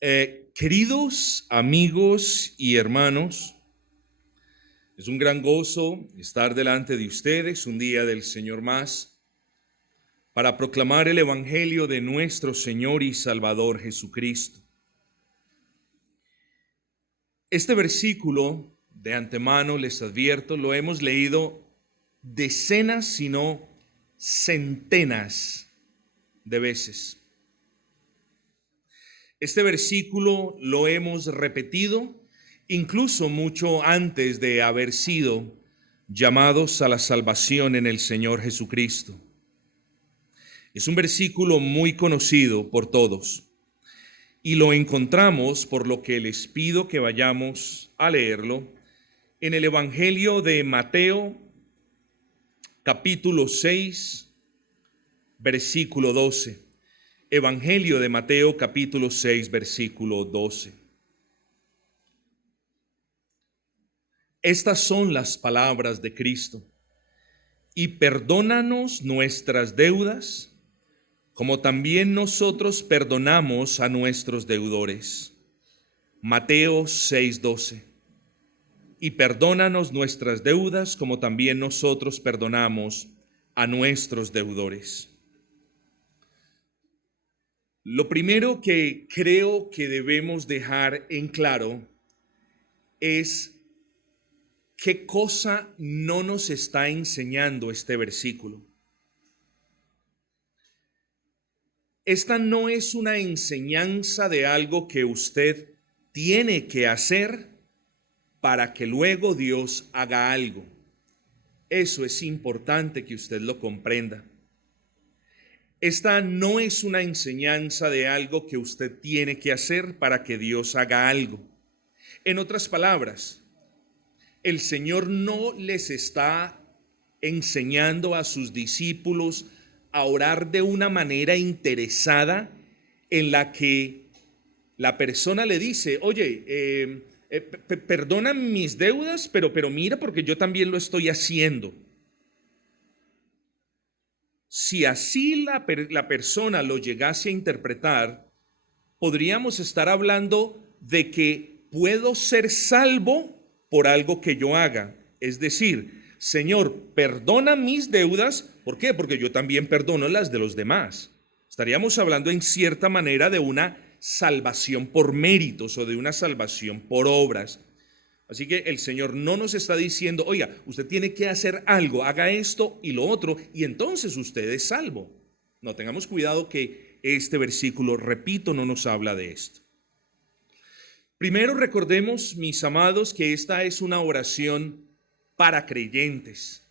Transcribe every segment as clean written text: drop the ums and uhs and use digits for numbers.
Queridos amigos y hermanos, es un gran gozo estar delante de ustedes un día del Señor más para proclamar el Evangelio de nuestro Señor y Salvador Jesucristo. Este versículo, de antemano les advierto, lo hemos leído decenas, si no centenas de veces. Este versículo lo hemos repetido incluso mucho antes de haber sido llamados a la salvación en el Señor Jesucristo. Es un versículo muy conocido por todos y lo encontramos, por lo que les pido que vayamos a leerlo, en el Evangelio de Mateo, capítulo 6, versículo 12. Evangelio de Mateo, capítulo 6, versículo 12. Estas son las palabras de Cristo. Y perdónanos nuestras deudas, como también nosotros perdonamos a nuestros deudores. Mateo 6, 12. Y perdónanos nuestras deudas, como también nosotros perdonamos a nuestros deudores. Lo primero que creo que debemos dejar en claro es qué cosa no nos está enseñando este versículo. Esta no es una enseñanza de algo que usted tiene que hacer para que luego Dios haga algo. Eso es importante que usted lo comprenda. Esta no es una enseñanza de algo que usted tiene que hacer para que Dios haga algo. En otras palabras, el Señor no les está enseñando a sus discípulos a orar de una manera interesada en la que la persona le dice, oye, perdona mis deudas, pero mira porque yo también lo estoy haciendo. Si así la persona lo llegase a interpretar, podríamos estar hablando de que puedo ser salvo por algo que yo haga. Es decir, Señor, perdona mis deudas. ¿Por qué? Porque yo también perdono las de los demás. Estaríamos hablando en cierta manera de una salvación por méritos o de una salvación por obras. Así que el Señor no nos está diciendo, oiga, usted tiene que hacer algo, haga esto y lo otro, y entonces usted es salvo. No, tengamos cuidado que este versículo, repito, no nos habla de esto. Primero recordemos, mis amados, que esta es una oración para creyentes.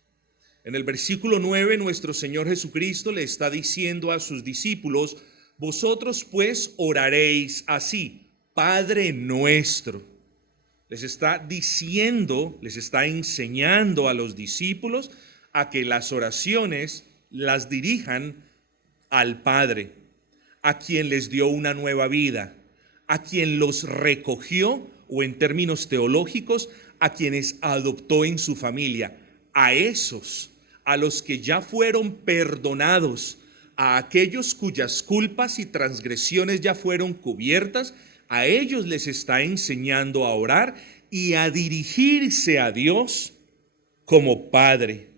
En el versículo 9, nuestro Señor Jesucristo le está diciendo a sus discípulos, vosotros pues oraréis así, Padre nuestro. Les está diciendo, les está enseñando a los discípulos a que las oraciones las dirijan al Padre, a quien les dio una nueva vida, a quien los recogió, o en términos teológicos, a quienes adoptó en su familia, a esos, a los que ya fueron perdonados, a aquellos cuyas culpas y transgresiones ya fueron cubiertas. A ellos les está enseñando a orar y a dirigirse a Dios como Padre.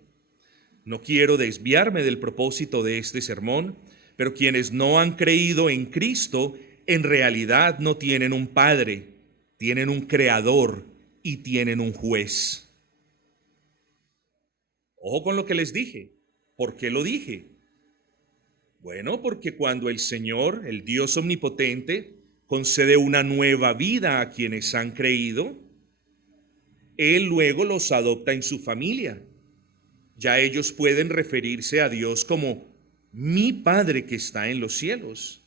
No quiero desviarme del propósito de este sermón, pero quienes no han creído en Cristo, en realidad no tienen un Padre, tienen un Creador y tienen un juez. Ojo con lo que les dije. ¿Por qué lo dije? Bueno, porque cuando el Señor, el Dios omnipotente, concede una nueva vida a quienes han creído, Él luego los adopta en su familia. Ya ellos pueden referirse a Dios como mi Padre que está en los cielos.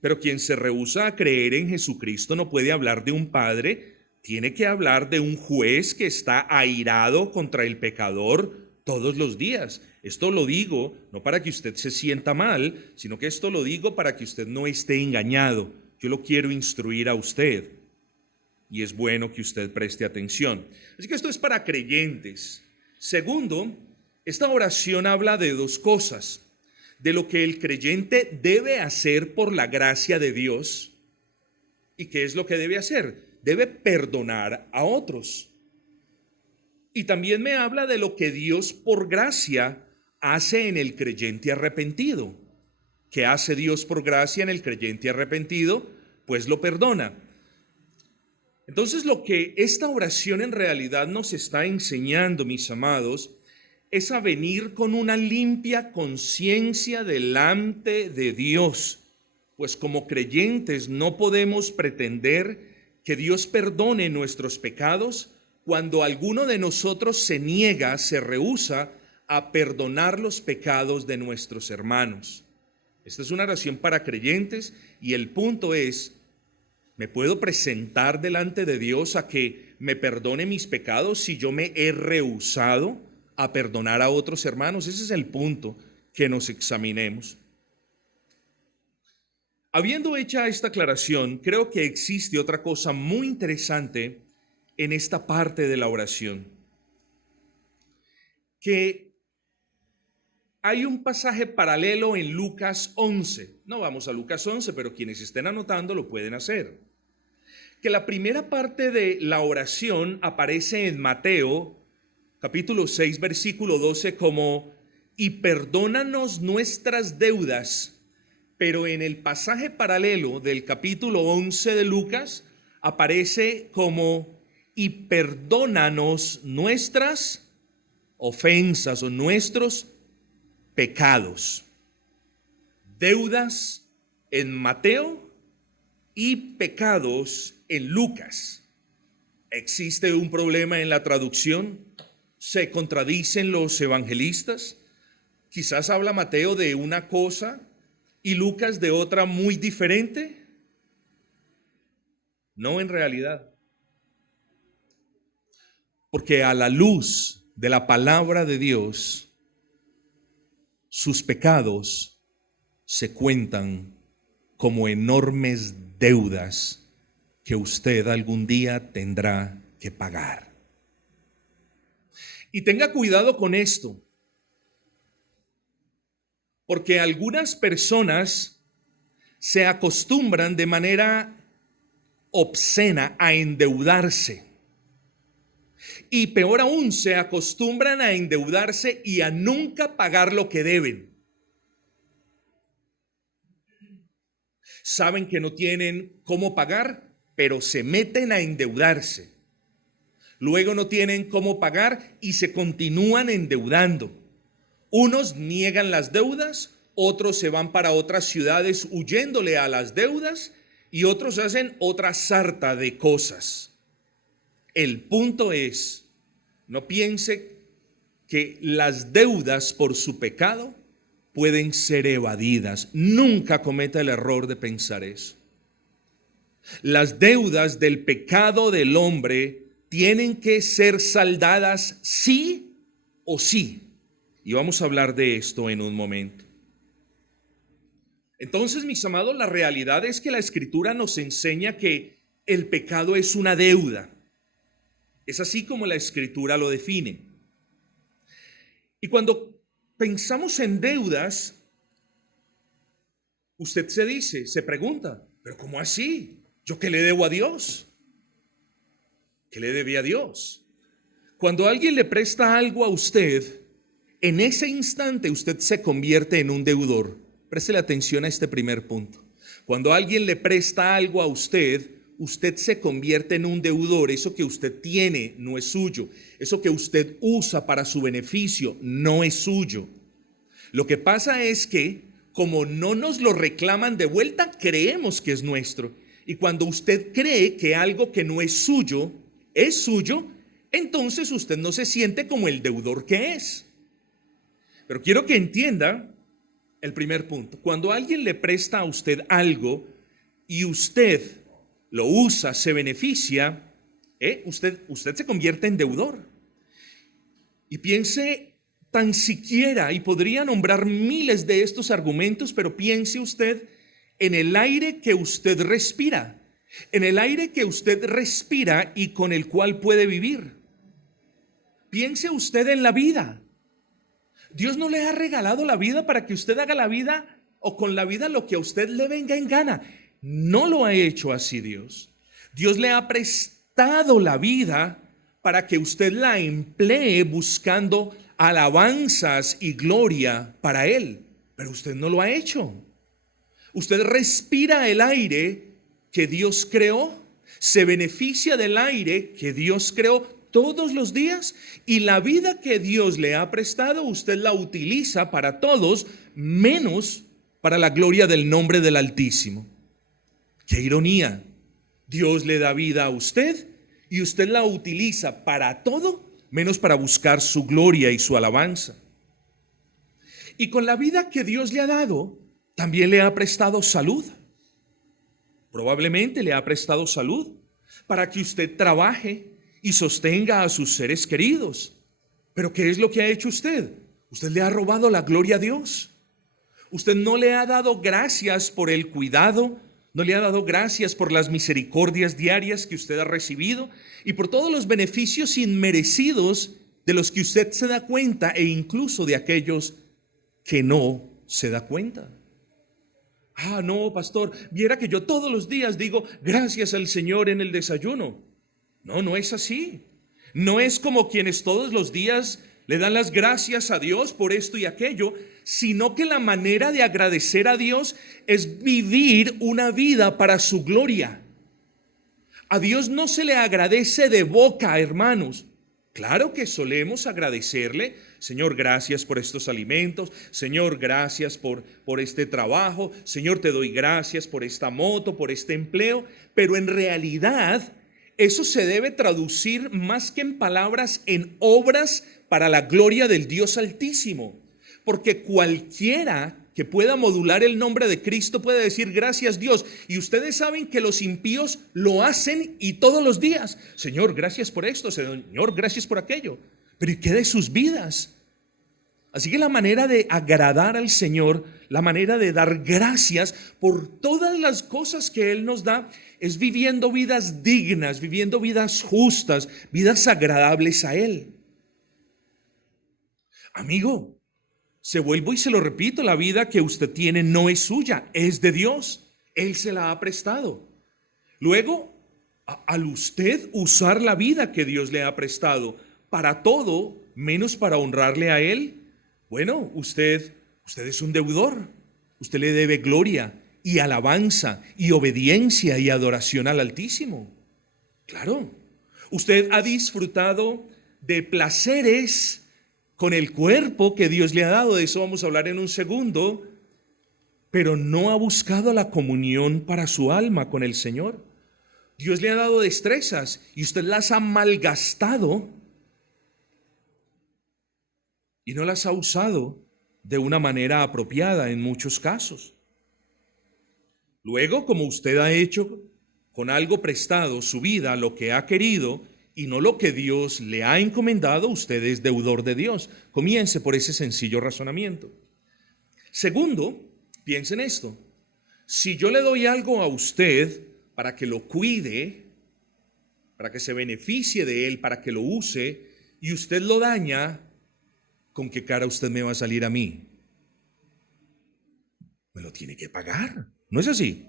Pero quien se rehúsa a creer en Jesucristo no puede hablar de un Padre, tiene que hablar de un juez que está airado contra el pecador todos los días. Esto lo digo no para que usted se sienta mal, sino que esto lo digo para que usted no esté engañado. Yo lo quiero instruir a usted y es bueno que usted preste atención. Así que esto es para creyentes. Segundo, esta oración habla de dos cosas: de lo que el creyente debe hacer por la gracia de Dios ¿Y qué es lo que debe hacer? Debe perdonar a otros. Y también me habla de lo que Dios por gracia hace en el creyente arrepentido. ¿Qué hace Dios por gracia en el creyente arrepentido? Pues lo perdona. Entonces, lo que esta oración en realidad nos está enseñando, mis amados, es a venir con una limpia conciencia delante de Dios. Pues como creyentes no podemos pretender que Dios perdone nuestros pecados cuando alguno de nosotros se niega, se rehúsa a perdonar los pecados de nuestros hermanos. Esta es una oración para creyentes y el punto es, ¿me puedo presentar delante de Dios a que me perdone mis pecados si yo me he rehusado a perdonar a otros hermanos? Ese es el punto, que nos examinemos. Habiendo hecha esta aclaración, creo que existe otra cosa muy interesante en esta parte de la oración, que hay un pasaje paralelo en Lucas 11. No vamos a Lucas 11, pero quienes estén anotando lo pueden hacer. Que la primera parte de la oración aparece en Mateo, capítulo 6, versículo 12, como, y perdónanos nuestras deudas. Pero en el pasaje paralelo del capítulo 11 de Lucas, aparece como, y perdónanos nuestras ofensas o nuestros pecados. Deudas en Mateo y pecados en Lucas. ¿Existe un problema en la traducción? ¿Se contradicen los evangelistas? Quizás habla Mateo de una cosa y Lucas de otra muy diferente. No, en realidad. Porque a la luz de la palabra de Dios, sus pecados se cuentan como enormes deudas que usted algún día tendrá que pagar. Y tenga cuidado con esto, porque algunas personas se acostumbran de manera obscena a endeudarse. Y peor aún, se acostumbran a endeudarse y a nunca pagar lo que deben. Saben que no tienen cómo pagar, pero se meten a endeudarse. Luego no tienen cómo pagar y se continúan endeudando. Unos niegan las deudas, otros se van para otras ciudades huyéndole a las deudas y otros hacen otra sarta de cosas. El punto es, no piense que las deudas por su pecado pueden ser evadidas. Nunca cometa el error de pensar eso. Las deudas del pecado del hombre tienen que ser saldadas sí o sí. Y vamos a hablar de esto en un momento. Entonces, mis amados, la realidad es que la Escritura nos enseña que el pecado es una deuda. Es así como la Escritura lo define. Y cuando pensamos en deudas, usted se pregunta, ¿pero cómo así? ¿Yo qué le debo a Dios? ¿Qué le debe a Dios? Cuando alguien le presta algo a usted, en ese instante usted se convierte en un deudor. Préstele atención a este primer punto. Cuando alguien le presta algo a usted, usted se convierte en un deudor. Eso que usted tiene no es suyo. Eso que usted usa para su beneficio no es suyo. Lo que pasa es que, como no nos lo reclaman de vuelta, creemos que es nuestro. Y cuando usted cree que algo que no es suyo, entonces usted no se siente como el deudor que es. Pero quiero que entienda el primer punto. Cuando alguien le presta a usted algo y usted lo usa, se beneficia, usted se convierte en deudor. Y piense tan siquiera, y podría nombrar miles de estos argumentos, pero piense usted en el aire que usted respira, en el aire que usted respira y con el cual puede vivir. Piense usted en la vida. Dios no le ha regalado la vida para que usted haga la vida o con la vida lo que a usted le venga en gana. No lo ha hecho así Dios. Dios le ha prestado la vida para que usted la emplee buscando alabanzas y gloria para Él. Pero usted no lo ha hecho. Usted respira el aire que Dios creó, se beneficia del aire que Dios creó todos los días, y la vida que Dios le ha prestado, usted la utiliza para todos, menos para la gloria del nombre del Altísimo. ¡Qué ironía! Dios le da vida a usted y usted la utiliza para todo, menos para buscar su gloria y su alabanza. Y con la vida que Dios le ha dado, también le ha prestado salud. Probablemente le ha prestado salud para que usted trabaje y sostenga a sus seres queridos. Pero ¿qué es lo que ha hecho usted? Usted le ha robado la gloria a Dios. Usted no le ha dado gracias por el cuidado, no le ha dado gracias por las misericordias diarias que usted ha recibido y por todos los beneficios inmerecidos de los que usted se da cuenta, e incluso de aquellos que no se da cuenta. No, pastor, viera que yo todos los días digo gracias al Señor en el desayuno. No, no es así. No es como quienes todos los días le dan las gracias a Dios por esto y aquello, sino que la manera de agradecer a Dios es vivir una vida para su gloria. A Dios no se le agradece de boca, hermanos. Claro que solemos agradecerle: Señor, gracias por estos alimentos. Señor, gracias por este trabajo. Señor, te doy gracias por esta moto, por este empleo. Pero en realidad eso se debe traducir más que en palabras, en obras para la gloria del Dios Altísimo. Porque cualquiera que pueda modular el nombre de Cristo puede decir gracias Dios. Y ustedes saben que los impíos lo hacen, y todos los días: Señor, gracias por esto. Señor, gracias por aquello. Pero ¿y qué de sus vidas? Así que la manera de agradar al Señor, la manera de dar gracias por todas las cosas que Él nos da, es viviendo vidas dignas, viviendo vidas justas, vidas agradables a Él. Amigo, se vuelvo y se lo repito, la vida que usted tiene no es suya, es de Dios. Él se la ha prestado. Luego, al usted usar la vida que Dios le ha prestado para todo, menos para honrarle a Él, bueno, usted es un deudor. Usted le debe gloria y alabanza y obediencia y adoración al Altísimo. Claro, usted ha disfrutado de placeres con el cuerpo que Dios le ha dado, de eso vamos a hablar en un segundo, pero no ha buscado la comunión para su alma con el Señor. Dios le ha dado destrezas y usted las ha malgastado y no las ha usado de una manera apropiada en muchos casos. Luego, como usted ha hecho con algo prestado su vida, lo que ha querido y no lo que Dios le ha encomendado, usted es deudor de Dios. Comience por ese sencillo razonamiento. Segundo, piense en esto: si yo le doy algo a usted para que lo cuide, para que se beneficie de él, para que lo use, y usted lo daña, ¿con qué cara usted me va a salir a mí? Me lo tiene que pagar. ¿No es así?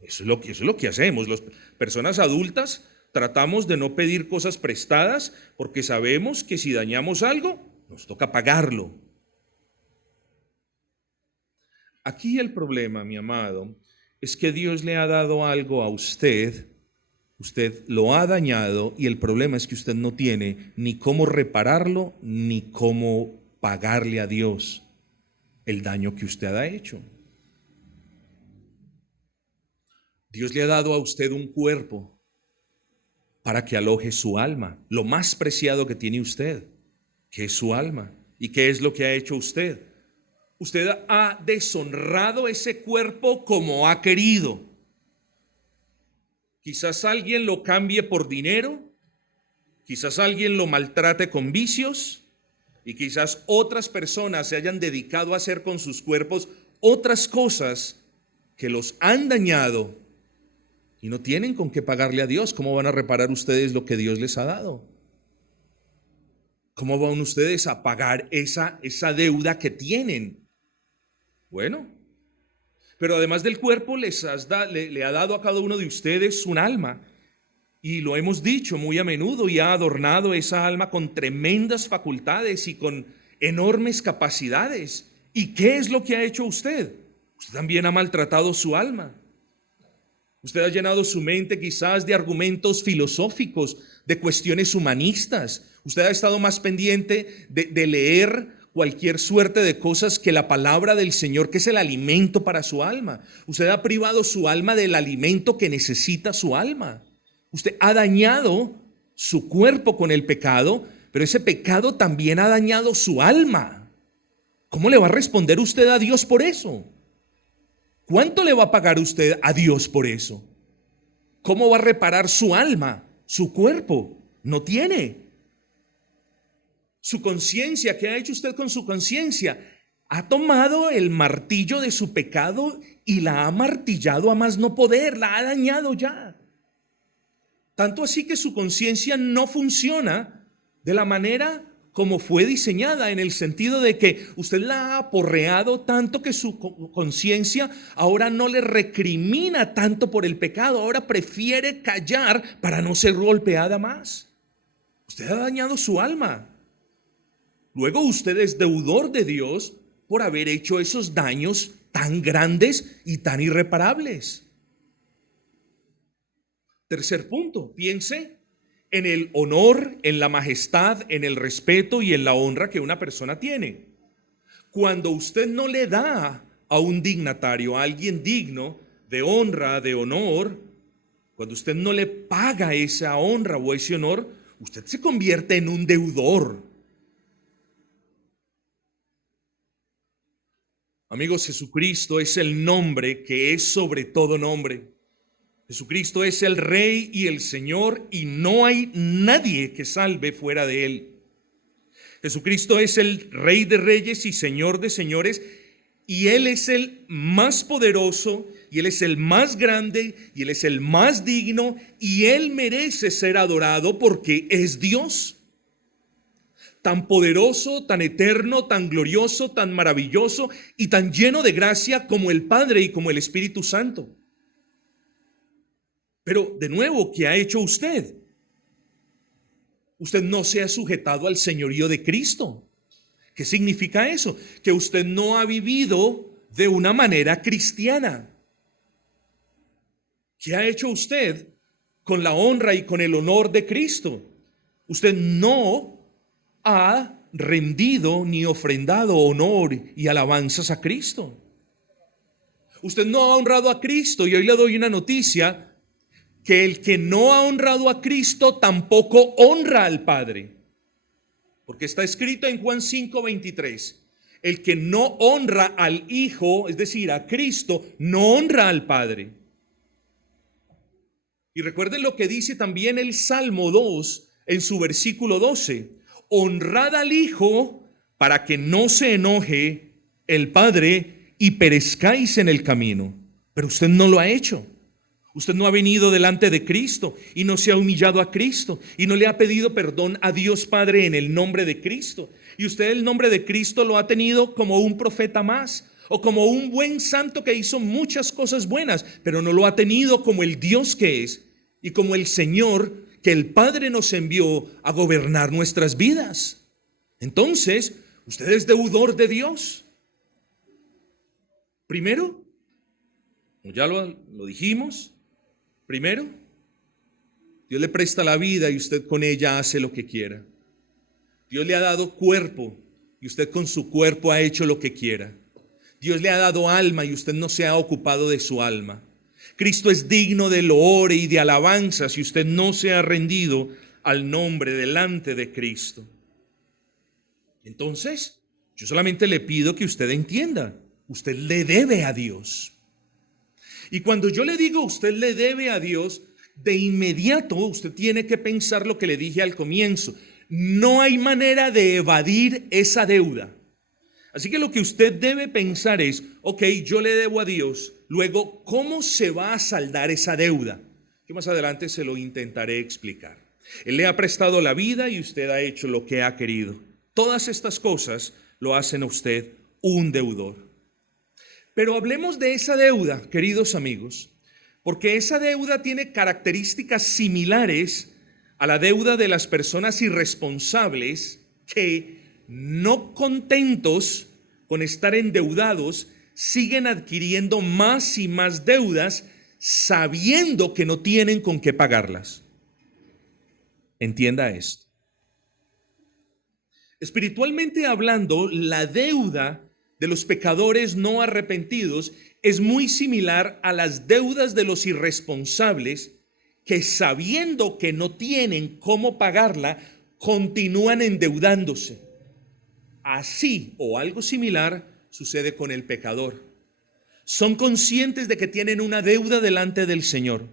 Eso es lo que hacemos. Las personas adultas tratamos de no pedir cosas prestadas porque sabemos que si dañamos algo, nos toca pagarlo. Aquí el problema, mi amado, es que Dios le ha dado algo a usted lo ha dañado, y el problema es que usted no tiene ni cómo repararlo ni cómo pagarle a Dios el daño que usted ha hecho. Dios le ha dado a usted un cuerpo para que aloje su alma, lo más preciado que tiene usted, que es su alma. ¿Y qué es lo que ha hecho usted? Usted ha deshonrado ese cuerpo como ha querido. Quizás alguien lo cambie por dinero, quizás alguien lo maltrate con vicios, y quizás otras personas se hayan dedicado a hacer con sus cuerpos otras cosas que los han dañado y no tienen con qué pagarle a Dios. ¿Cómo van a reparar ustedes lo que Dios les ha dado? ¿Cómo van ustedes a pagar esa deuda que tienen? Bueno, Pero además del cuerpo, le ha dado a cada uno de ustedes un alma. Y lo hemos dicho muy a menudo, y ha adornado esa alma con tremendas facultades y con enormes capacidades. ¿Y qué es lo que ha hecho usted? Usted también ha maltratado su alma. Usted ha llenado su mente quizás de argumentos filosóficos, de cuestiones humanistas. Usted ha estado más pendiente de leer cualquier suerte de cosas que la palabra del Señor, que es el alimento para su alma. Usted ha privado su alma del alimento que necesita su alma. Usted ha dañado su cuerpo con el pecado, pero ese pecado también ha dañado su alma. ¿Cómo le va a responder usted a Dios por eso? ¿Cuánto le va a pagar usted a Dios por eso? ¿Cómo va a reparar su alma, su cuerpo? No tiene. Su conciencia, ¿qué ha hecho usted con su conciencia? Ha tomado el martillo de su pecado y la ha martillado a más no poder, la ha dañado ya. Tanto así que su conciencia no funciona de la manera como fue diseñada, en el sentido de que usted la ha aporreado tanto que su conciencia ahora no le recrimina tanto por el pecado, ahora prefiere callar para no ser golpeada más. Usted ha dañado su alma. Luego usted es deudor de Dios por haber hecho esos daños tan grandes y tan irreparables. Tercer punto, piense en el honor, en la majestad, en el respeto y en la honra que una persona tiene. Cuando usted no le da a un dignatario, a alguien digno de honra, de honor, cuando usted no le paga esa honra o ese honor, usted se convierte en un deudor. Amigos, Jesucristo es el nombre que es sobre todo nombre. Jesucristo es el Rey y el Señor, y no hay nadie que salve fuera de Él. Jesucristo es el Rey de reyes y Señor de señores, y Él es el más poderoso, y Él es el más grande, y Él es el más digno, y Él merece ser adorado porque es Dios. Tan poderoso, tan eterno, tan glorioso, tan maravilloso y tan lleno de gracia como el Padre y como el Espíritu Santo. Pero de nuevo, ¿qué ha hecho usted? Usted no se ha sujetado al señorío de Cristo. ¿Qué significa eso? Que usted no ha vivido de una manera cristiana. ¿Qué ha hecho usted con la honra y con el honor de Cristo? Usted no ha rendido ni ofrendado honor y alabanzas a Cristo. Usted no ha honrado a Cristo, y hoy le doy una noticia: que el que no ha honrado a Cristo tampoco honra al Padre. Porque está escrito en Juan 5:23, el que no honra al Hijo, es decir, a Cristo, no honra al Padre. Y recuerden lo que dice también el Salmo 2 en su versículo 12: honrad al Hijo para que no se enoje el Padre y perezcáis en el camino. Pero usted no lo ha hecho. Usted no ha venido delante de Cristo y no se ha humillado a Cristo y no le ha pedido perdón a Dios Padre en el nombre de Cristo. Y usted el nombre de Cristo lo ha tenido como un profeta más, o como un buen santo que hizo muchas cosas buenas, pero no lo ha tenido como el Dios que es y como el Señor que el Padre nos envió a gobernar nuestras vidas. Entonces, usted es deudor de Dios. Primero, como ya lo dijimos, primero, Dios le presta la vida y usted con ella hace lo que quiera. Dios le ha dado cuerpo y usted con su cuerpo ha hecho lo que quiera. Dios le ha dado alma y usted no se ha ocupado de su alma. Cristo es digno de loor y de alabanza si usted no se ha rendido al nombre delante de Cristo. Entonces, yo solamente le pido que usted entienda, usted le debe a Dios. Y cuando yo le digo usted le debe a Dios, de inmediato usted tiene que pensar lo que le dije al comienzo. No hay manera de evadir esa deuda. Así que lo que usted debe pensar es, ok, yo le debo a Dios, luego, ¿cómo se va a saldar esa deuda? Que más adelante se lo intentaré explicar. Él le ha prestado la vida y usted ha hecho lo que ha querido. Todas estas cosas lo hacen a usted un deudor. Pero hablemos de esa deuda, queridos amigos, porque esa deuda tiene características similares a la deuda de las personas irresponsables que, no contentos con estar endeudados, siguen adquiriendo más y más deudas sabiendo que no tienen con qué pagarlas. Entienda esto. Espiritualmente hablando, la deuda de los pecadores no arrepentidos es muy similar a las deudas de los irresponsables que, sabiendo que no tienen cómo pagarla, continúan endeudándose. Así o algo similar sucede con el pecador. Son conscientes de que tienen una deuda delante del Señor.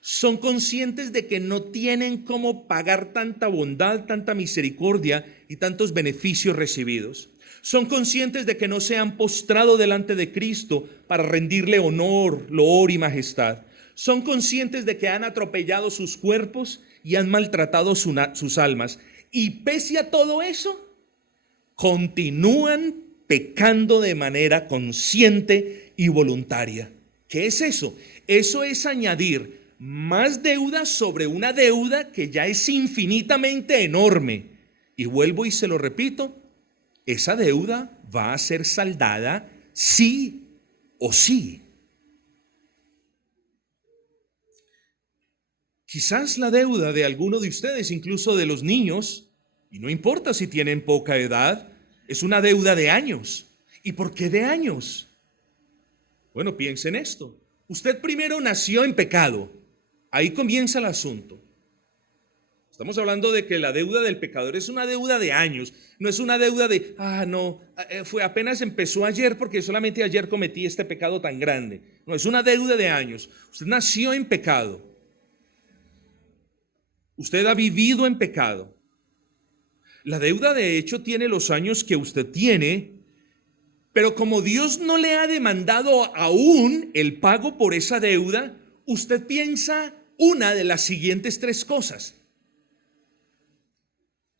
Son conscientes de que no tienen cómo pagar tanta bondad, tanta misericordia y tantos beneficios recibidos. Son conscientes de que no se han postrado delante de Cristo para rendirle honor, loor y majestad. Son conscientes de que han atropellado sus cuerpos y han maltratado sus almas. Y pese a todo eso, continúan pecando de manera consciente y voluntaria. ¿Qué es eso? Eso es añadir más deuda sobre una deuda que ya es infinitamente enorme. Y vuelvo y se lo repito, esa deuda va a ser saldada sí o sí. Quizás la deuda de alguno de ustedes, incluso de los niños, y no importa si tienen poca edad, es una deuda de años. ¿Y por qué de años? Bueno, piensa en esto. Usted primero nació en pecado. Ahí comienza el asunto. Estamos hablando de que la deuda del pecador es una deuda de años. No es una deuda de, apenas empezó ayer porque solamente ayer cometí este pecado tan grande. No, es una deuda de años. Usted nació en pecado. Usted ha vivido en pecado. La deuda de hecho tiene los años que usted tiene, pero como Dios no le ha demandado aún el pago por esa deuda, usted piensa una de las siguientes tres cosas.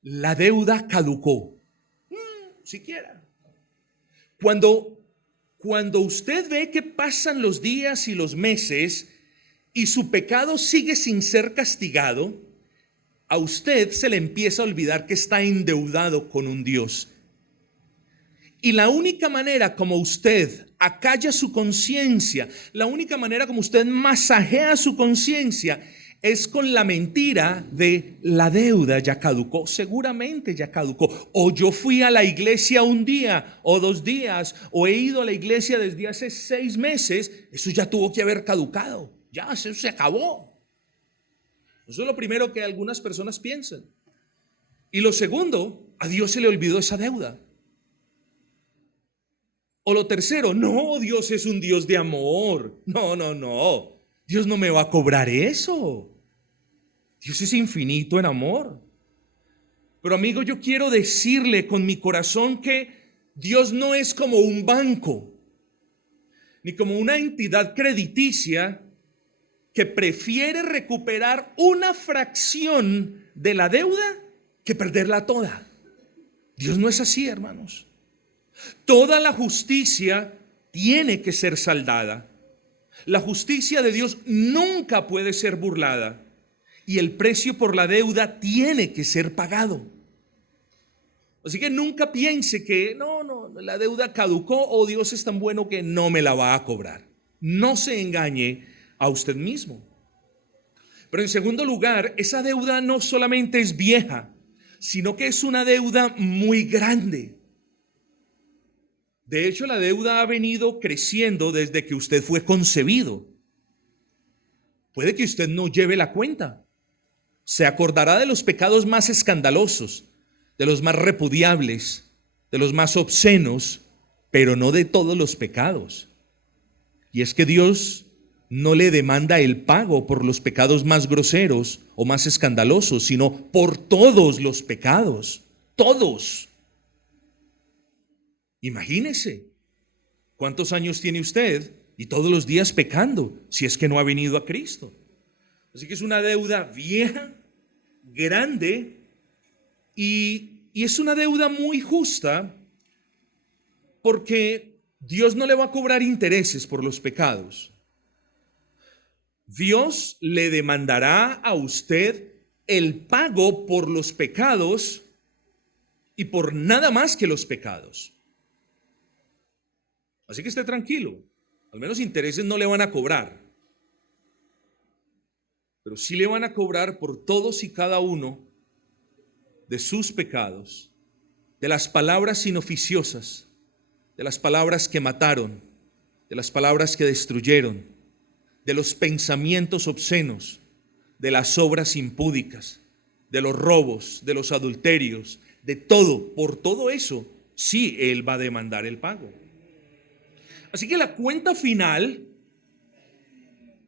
La deuda caducó. Siquiera. Cuando usted ve que pasan los días y los meses y su pecado sigue sin ser castigado, a usted se le empieza a olvidar que está endeudado con un Dios. Y la única manera como usted acalla su conciencia, la única manera como usted masajea su conciencia es con la mentira de la deuda ya caducó. Seguramente ya caducó. O yo fui a la iglesia un día o 2 días, o he ido a la iglesia desde hace 6 meses. Eso ya tuvo que haber caducado. Ya, eso se acabó. Eso es lo primero que algunas personas piensan. Y lo segundo, a Dios se le olvidó esa deuda. O lo tercero, no, Dios es un Dios de amor. No. Dios no me va a cobrar eso. Dios es infinito en amor. Pero amigo, yo quiero decirle con mi corazón que Dios no es como un banco, ni como una entidad crediticia que prefiere recuperar una fracción de la deuda que perderla toda. Dios no es así, hermanos. Toda la justicia tiene que ser saldada. La justicia de Dios nunca puede ser burlada. Y el precio por la deuda tiene que ser pagado. Así que nunca piense que la deuda caducó o Dios es tan bueno que no me la va a cobrar. No se engañe a usted mismo. Pero en segundo lugar, esa deuda no solamente es vieja, sino que es una deuda muy grande. De hecho, la deuda ha venido creciendo desde que usted fue concebido. Puede que usted no lleve la cuenta. Se acordará de los pecados más escandalosos, de los más repudiables, de los más obscenos, pero no de todos los pecados. Y es que Dios no le demanda el pago por los pecados más groseros o más escandalosos, sino por todos los pecados, todos. Imagínese, ¿cuántos años tiene usted y todos los días pecando si es que no ha venido a Cristo? Así que es una deuda vieja, grande, y es una deuda muy justa porque Dios no le va a cobrar intereses por los pecados. Dios le demandará a usted el pago por los pecados y por nada más que los pecados. Así que esté tranquilo, al menos intereses no le van a cobrar, pero sí le van a cobrar por todos y cada uno de sus pecados, de las palabras inoficiosas, de las palabras que mataron, de las palabras que destruyeron, de los pensamientos obscenos, de las obras impúdicas, de los robos, de los adulterios, de todo. Por todo eso, sí, Él va a demandar el pago. Así que la cuenta final,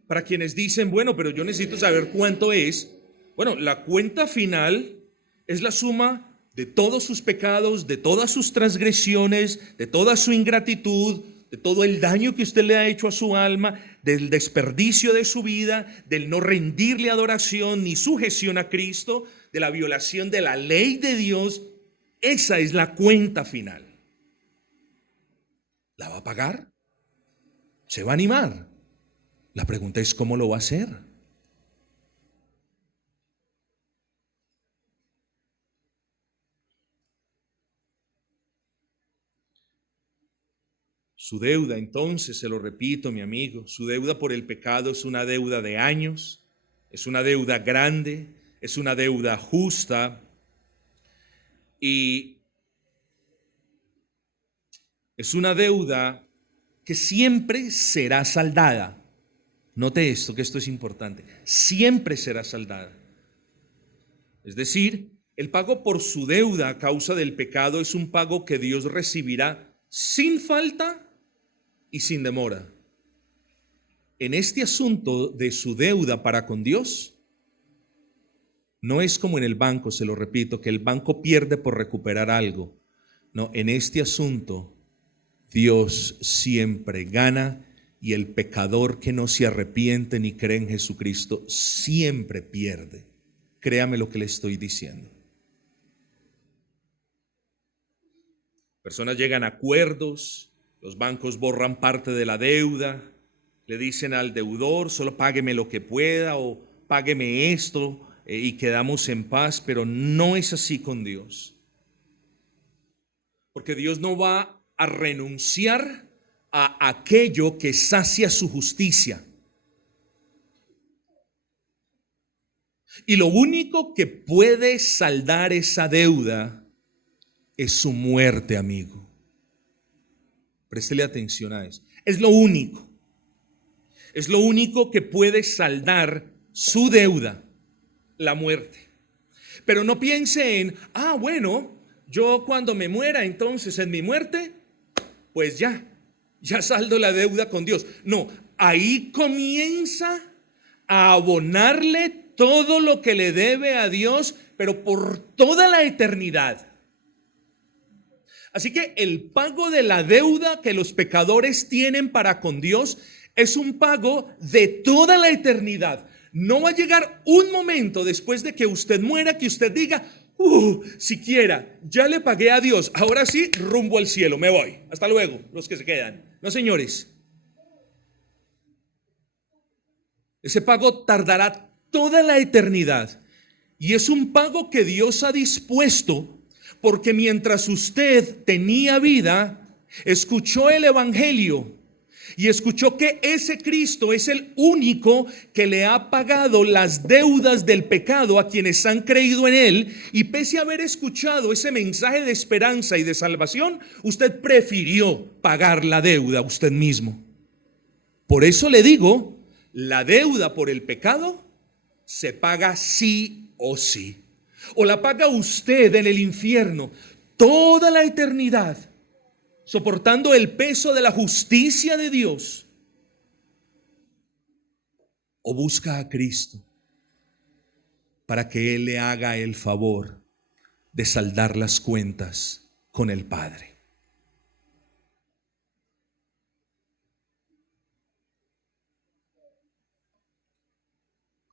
para quienes dicen, bueno, pero yo necesito saber cuánto es, bueno, la cuenta final es la suma de todos sus pecados, de todas sus transgresiones, de toda su ingratitud, de todo el daño que usted le ha hecho a su alma, del desperdicio de su vida, del no rendirle adoración ni sujeción a Cristo, de la violación de la ley de Dios. Esa es la cuenta final. ¿La va a pagar? ¿Se va a animar? La pregunta es ¿cómo lo va a hacer? Su deuda, entonces, se lo repito, mi amigo, su deuda por el pecado es una deuda de años, es una deuda grande, es una deuda justa y es una deuda que siempre será saldada. Note esto, que esto es importante. Siempre será saldada. Es decir, el pago por su deuda a causa del pecado es un pago que Dios recibirá sin falta y sin demora. En este asunto de su deuda para con Dios, no es como en el banco, se lo repito, que el banco pierde por recuperar algo. No, en este asunto Dios siempre gana y el pecador que no se arrepiente ni cree en Jesucristo siempre pierde. Créame lo que le estoy diciendo. Personas llegan a acuerdos, los bancos borran parte de la deuda, le dicen al deudor, solo págueme lo que pueda o págueme esto y quedamos en paz, pero no es así con Dios. Porque Dios no va a renunciar a aquello que sacia su justicia. Y lo único que puede saldar esa deuda es su muerte, amigo. Préstele atención a eso. Es lo único. Es lo único que puede saldar su deuda, la muerte. Pero no piense en, bueno, yo cuando me muera, entonces en mi muerte, pues ya saldo la deuda con Dios. No, ahí comienza a abonarle todo lo que le debe a Dios, pero por toda la eternidad. Así que el pago de la deuda que los pecadores tienen para con Dios es un pago de toda la eternidad. No va a llegar un momento después de que usted muera que usted diga, siquiera ya le pagué a Dios, ahora sí, rumbo al cielo, me voy. Hasta luego, los que se quedan. No, señores. Ese pago tardará toda la eternidad y es un pago que Dios ha dispuesto porque mientras usted tenía vida, escuchó el evangelio y escuchó que ese Cristo es el único que le ha pagado las deudas del pecado a quienes han creído en Él. Y pese a haber escuchado ese mensaje de esperanza y de salvación, usted prefirió pagar la deuda usted mismo. Por eso le digo, la deuda por el pecado se paga sí o sí. O la paga usted en el infierno toda la eternidad, soportando el peso de la justicia de Dios, o busca a Cristo para que Él le haga el favor de saldar las cuentas con el Padre.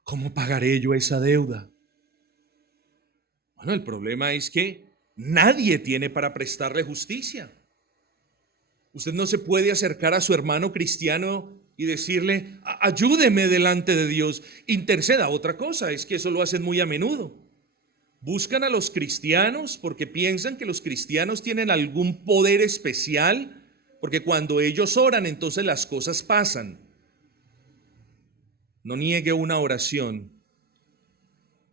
¿Cómo pagaré yo esa deuda? Bueno, el problema es que nadie tiene para prestarle justicia. Usted no se puede acercar a su hermano cristiano y decirle, ayúdeme delante de Dios, interceda. Otra cosa es que eso lo hacen muy a menudo. Buscan a los cristianos porque piensan que los cristianos tienen algún poder especial, porque cuando ellos oran, entonces las cosas pasan. No niegue una oración,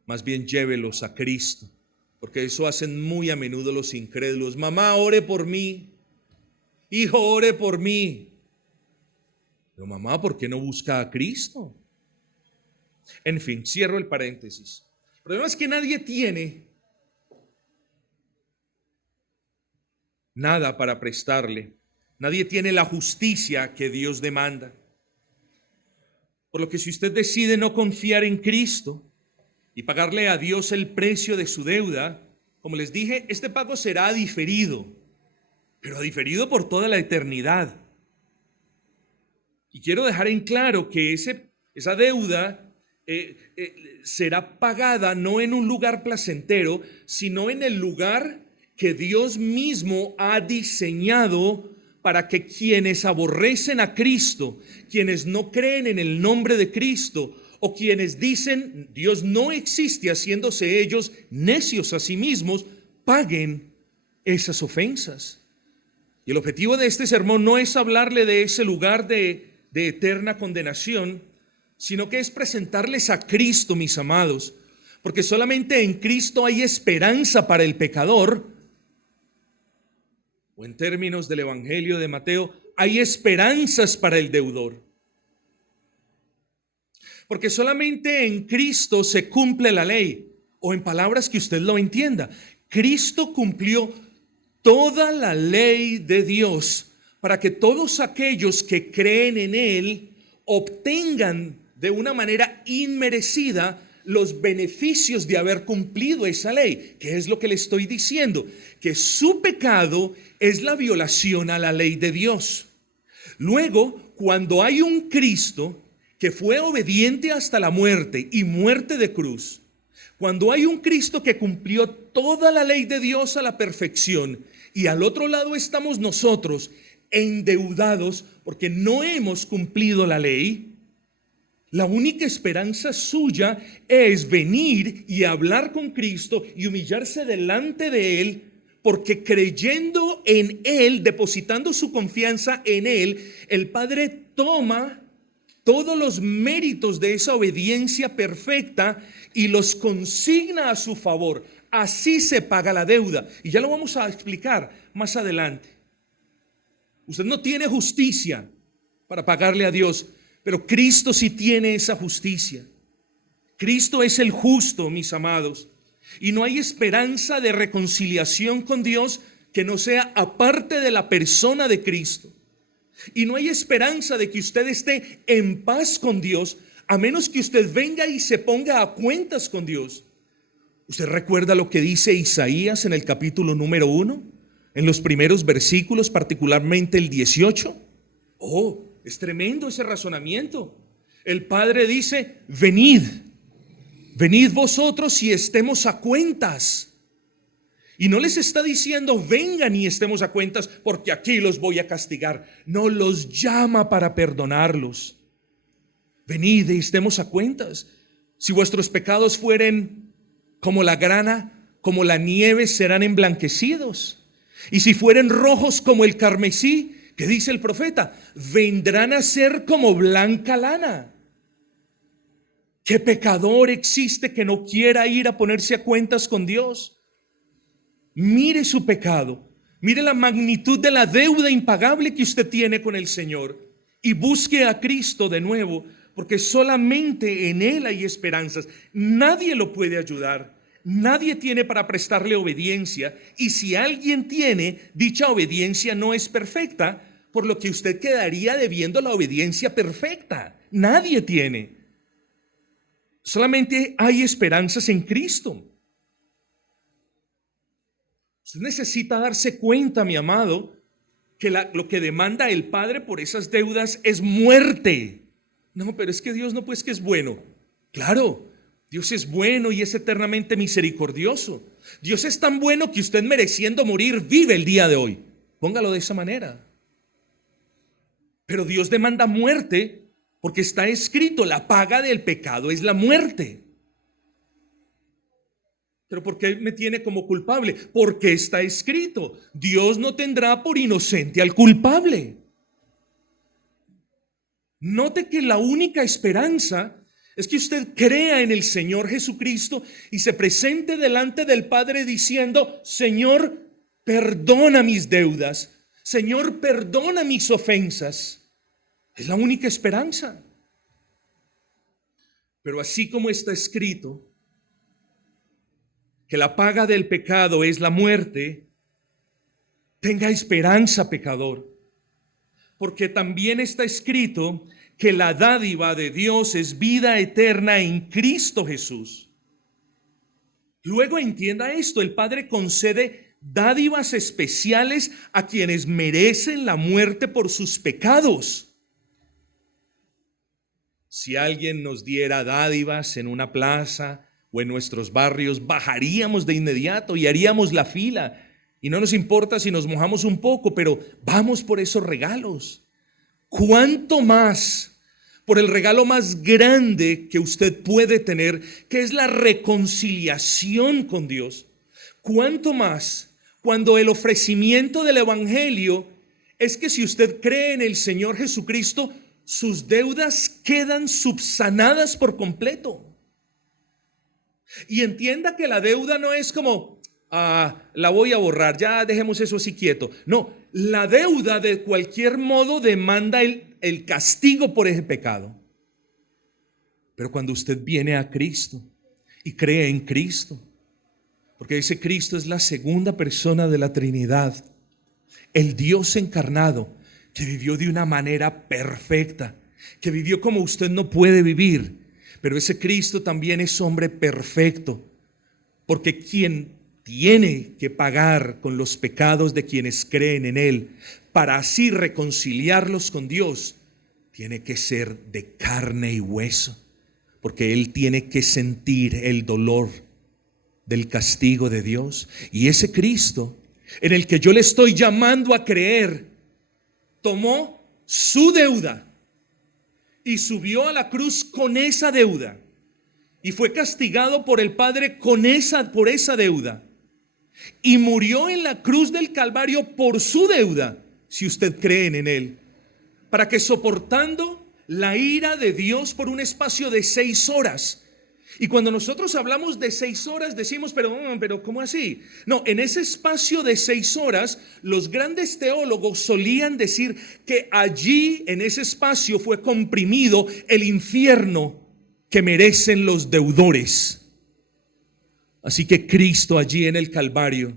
más bien llévelos a Cristo, porque eso hacen muy a menudo los incrédulos. Mamá, ore por mí. Hijo, ore por mí. Pero mamá, ¿por qué no busca a Cristo? En fin, cierro el paréntesis. El problema es que nadie tiene nada para prestarle. Nadie tiene la justicia que Dios demanda. Por lo que si usted decide no confiar en Cristo y pagarle a Dios el precio de su deuda, como les dije, este pago será diferido, pero diferido por toda la eternidad. Y quiero dejar en claro que esa deuda será pagada no en un lugar placentero, sino en el lugar que Dios mismo ha diseñado para que quienes aborrecen a Cristo, quienes no creen en el nombre de Cristo, o quienes dicen Dios no existe, haciéndose ellos necios a sí mismos, paguen esas ofensas. Y el objetivo de este sermón no es hablarle de ese lugar de eterna condenación, sino que es presentarles a Cristo, mis amados, porque solamente en Cristo hay esperanza para el pecador, o en términos del Evangelio de Mateo, hay esperanzas para el deudor. Porque solamente en Cristo se cumple la ley, o en palabras que usted lo entienda, Cristo cumplió toda la ley de Dios para que todos aquellos que creen en Él obtengan de una manera inmerecida los beneficios de haber cumplido esa ley. ¿Qué es lo que le estoy diciendo? Que su pecado es la violación a la ley de Dios. Luego, cuando hay un Cristo que fue obediente hasta la muerte y muerte de cruz, cuando hay un Cristo que cumplió toda la ley de Dios a la perfección, y al otro lado estamos nosotros endeudados porque no hemos cumplido la ley, la única esperanza suya es venir y hablar con Cristo y humillarse delante de Él, porque creyendo en Él, depositando su confianza en Él, el Padre toma todos los méritos de esa obediencia perfecta y los consigna a su favor. Así se paga la deuda. Y ya lo vamos a explicar más adelante. Usted no tiene justicia para pagarle a Dios, pero Cristo sí tiene esa justicia. Cristo es el justo, mis amados. Y no hay esperanza de reconciliación con Dios que no sea aparte de la persona de Cristo. Y no hay esperanza de que usted esté en paz con Dios a menos que usted venga y se ponga a cuentas con Dios. ¿Usted recuerda lo que dice Isaías en el capítulo número 1? En los primeros versículos, particularmente el 18. Oh, es tremendo ese razonamiento. El Padre dice, venid vosotros y estemos a cuentas. Y no les está diciendo, vengan y estemos a cuentas porque aquí los voy a castigar. No, los llama para perdonarlos. Venid y estemos a cuentas. Si vuestros pecados fueren como la grana, como la nieve, serán emblanquecidos. Y si fueren rojos como el carmesí, ¿qué dice el profeta? Vendrán a ser como blanca lana. ¿Qué pecador existe que no quiera ir a ponerse a cuentas con Dios? Mire su pecado, mire la magnitud de la deuda impagable que usted tiene con el Señor y busque a Cristo de nuevo, porque solamente en Él hay esperanzas. Nadie lo puede ayudar, nadie tiene para prestarle obediencia, y si alguien tiene, dicha obediencia no es perfecta, por lo que usted quedaría debiendo la obediencia perfecta. Nadie tiene. Solamente hay esperanzas en Cristo. Usted necesita darse cuenta, mi amado, que lo que demanda el Padre por esas deudas es muerte. No, pero es que Dios no, pues que es bueno. Claro, Dios es bueno y es eternamente misericordioso. Dios es tan bueno que usted, mereciendo morir, vive el día de hoy. Póngalo de esa manera. Pero Dios demanda muerte porque está escrito, la paga del pecado es la muerte. ¿Pero por qué me tiene como culpable? Porque está escrito, Dios no tendrá por inocente al culpable. Note que la única esperanza es que usted crea en el Señor Jesucristo y se presente delante del Padre diciendo, Señor, perdona mis deudas. Señor, perdona mis ofensas. Es la única esperanza. Pero así como está escrito que la paga del pecado es la muerte, tenga esperanza, pecador, porque también está escrito que la dádiva de Dios es vida eterna en Cristo Jesús. Luego entienda esto, el Padre concede dádivas especiales a quienes merecen la muerte por sus pecados. Si alguien nos diera dádivas en una plaza o en nuestros barrios, bajaríamos de inmediato y haríamos la fila. Y no nos importa si nos mojamos un poco, pero vamos por esos regalos. ¿Cuánto más por el regalo más grande que usted puede tener, que es la reconciliación con Dios? ¿Cuánto más cuando el ofrecimiento del Evangelio es que si usted cree en el Señor Jesucristo, sus deudas quedan subsanadas por completo? Y entienda que la deuda no es como, la voy a borrar, ya dejemos eso así quieto. No, la deuda de cualquier modo demanda el castigo por ese pecado. Pero cuando usted viene a Cristo y cree en Cristo, porque ese Cristo es la segunda persona de la Trinidad, el Dios encarnado, que vivió de una manera perfecta, que vivió como usted no puede vivir. Pero ese Cristo también es hombre perfecto, porque quien tiene que pagar con los pecados de quienes creen en Él, para así reconciliarlos con Dios, tiene que ser de carne y hueso, porque Él tiene que sentir el dolor del castigo de Dios. Y ese Cristo, en el que yo le estoy llamando a creer, tomó su deuda y subió a la cruz con esa deuda y fue castigado por el Padre por esa deuda y murió en la cruz del Calvario por su deuda, si usted cree en Él, para que soportando la ira de Dios por un espacio de 6 horas. Y cuando nosotros hablamos de 6 horas decimos, pero ¿cómo así? No, en ese espacio de 6 horas, los grandes teólogos solían decir que allí, en ese espacio, fue comprimido el infierno que merecen los deudores. Así que Cristo allí en el Calvario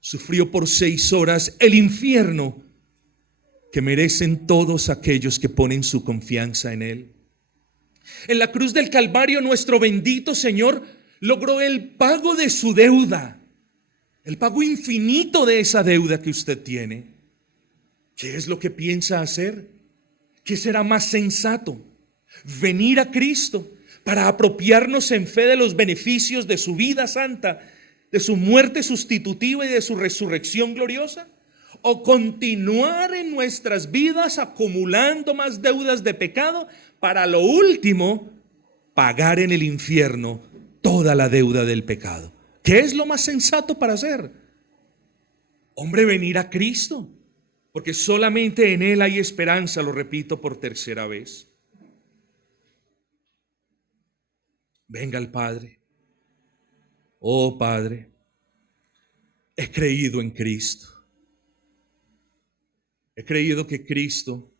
sufrió por 6 horas el infierno que merecen todos aquellos que ponen su confianza en Él. En la cruz del Calvario nuestro bendito Señor logró el pago de su deuda, el pago infinito de esa deuda que usted tiene. ¿Qué es lo que piensa hacer? ¿Qué será más sensato? Venir a Cristo para apropiarnos en fe de los beneficios de su vida santa, de su muerte sustitutiva y de su resurrección gloriosa, o continuar en nuestras vidas acumulando más deudas de pecado para lo último pagar en el infierno toda la deuda del pecado. ¿Qué es lo más sensato para hacer? Hombre, venir a Cristo, porque solamente en Él hay esperanza, lo repito por tercera vez. Venga al Padre. Oh Padre, he creído en Cristo. He creído que Cristo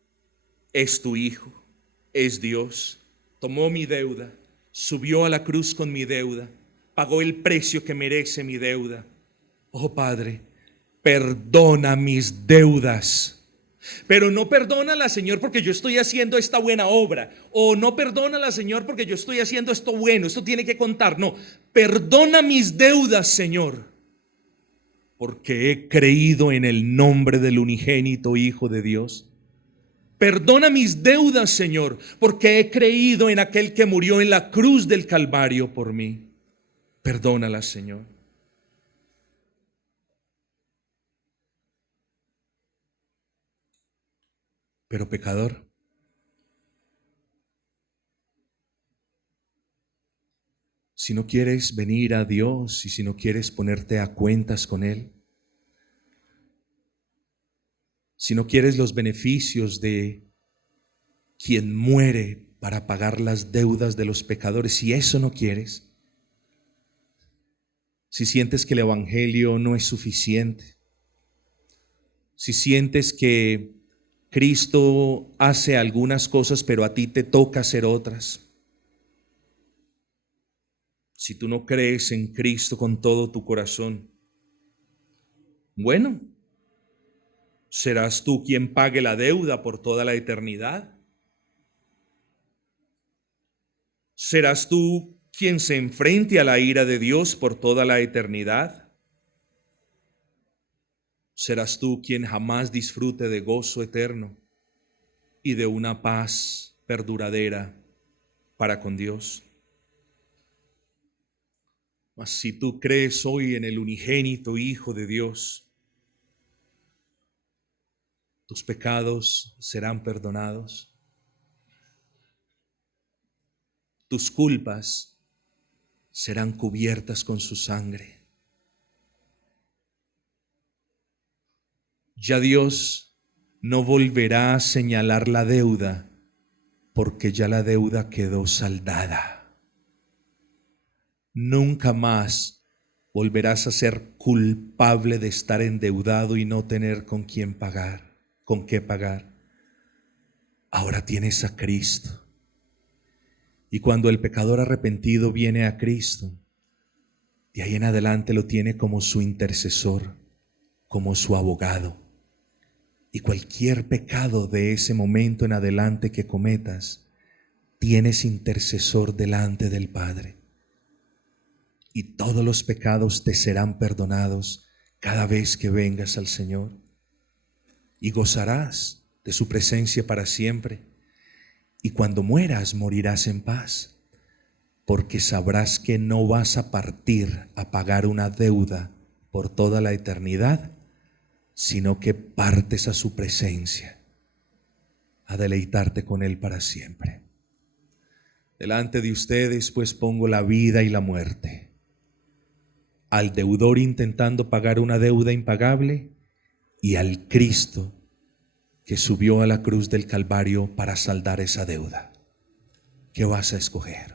es tu Hijo, es Dios. Tomó mi deuda, subió a la cruz con mi deuda, pagó el precio que merece mi deuda. Oh Padre, perdona mis deudas. Pero no perdónala, Señor, porque yo estoy haciendo esta buena obra. O no perdónala, Señor, porque yo estoy haciendo esto bueno. Esto tiene que contar. No, perdona mis deudas, Señor, porque he creído en el nombre del unigénito Hijo de Dios. Perdona mis deudas, Señor, porque he creído en aquel que murió en la cruz del Calvario por mí. Perdónalas, Señor. pero pecador. Si no quieres venir a Dios y si no quieres ponerte a cuentas con Él, si no quieres los beneficios de quien muere para pagar las deudas de los pecadores, si eso no quieres, si sientes que el Evangelio no es suficiente, si sientes que Cristo hace algunas cosas pero a ti te toca hacer otras, si tú no crees en Cristo con todo tu corazón, bueno, ¿serás tú quien pague la deuda por toda la eternidad? ¿Serás tú quien se enfrente a la ira de Dios por toda la eternidad? ¿Serás tú quien jamás disfrute de gozo eterno y de una paz perduradera para con Dios? Mas si tú crees hoy en el unigénito Hijo de Dios, tus pecados serán perdonados, tus culpas serán cubiertas con su sangre. Ya Dios no volverá a señalar la deuda, porque ya la deuda quedó saldada. Nunca más volverás a ser culpable de estar endeudado y no tener con quién pagar, con qué pagar. Ahora tienes a Cristo. Y cuando el pecador arrepentido viene a Cristo, de ahí en adelante lo tiene como su intercesor, como su abogado. Y cualquier pecado de ese momento en adelante que cometas, tienes intercesor delante del Padre. Y todos los pecados te serán perdonados cada vez que vengas al Señor. Y gozarás de su presencia para siempre. Y cuando mueras, morirás en paz, porque sabrás que no vas a partir a pagar una deuda por toda la eternidad, sino que partes a su presencia, a deleitarte con Él para siempre. Delante de ustedes, pues, pongo la vida y la muerte, al deudor intentando pagar una deuda impagable y al Cristo que subió a la cruz del Calvario para saldar esa deuda. ¿Qué vas a escoger?